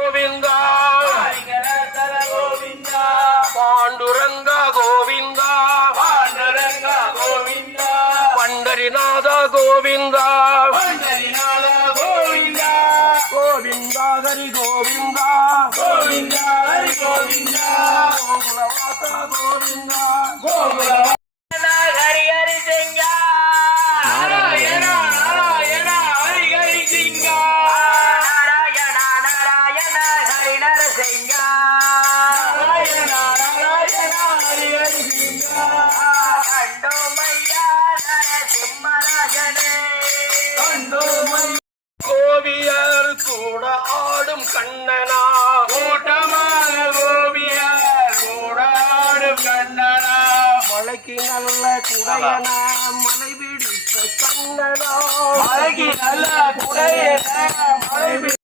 गोविंदा गोविंदा पांडुरंग गोविंदा पांडुरंग गोविंदा पंडरीनाथ गोविंदा पंडरीनाथ गोविंदा गोविंदा हरि गोविंदा गोविंदा हरि गोविंदा गोकुलवास गोविंदा गोकुलवास हरि हरि सिंगा नारायण नारायण हरि हरि सिंगा नारायण नारायण हरि नरसिंगा नारायण नारायण हरि हरि सिंगा कंडो मैया नरसिंहराजने कंडो मैया கோவியர் கூட ஆடும் கண்ணனா கூட்டமான கோவியர் கூட ஆடும் கண்ணனா மலைக்கு நல்ல குடையனா மலை பிடித்த கண்ணனா மலைக்கு நல்ல குடையனா மலை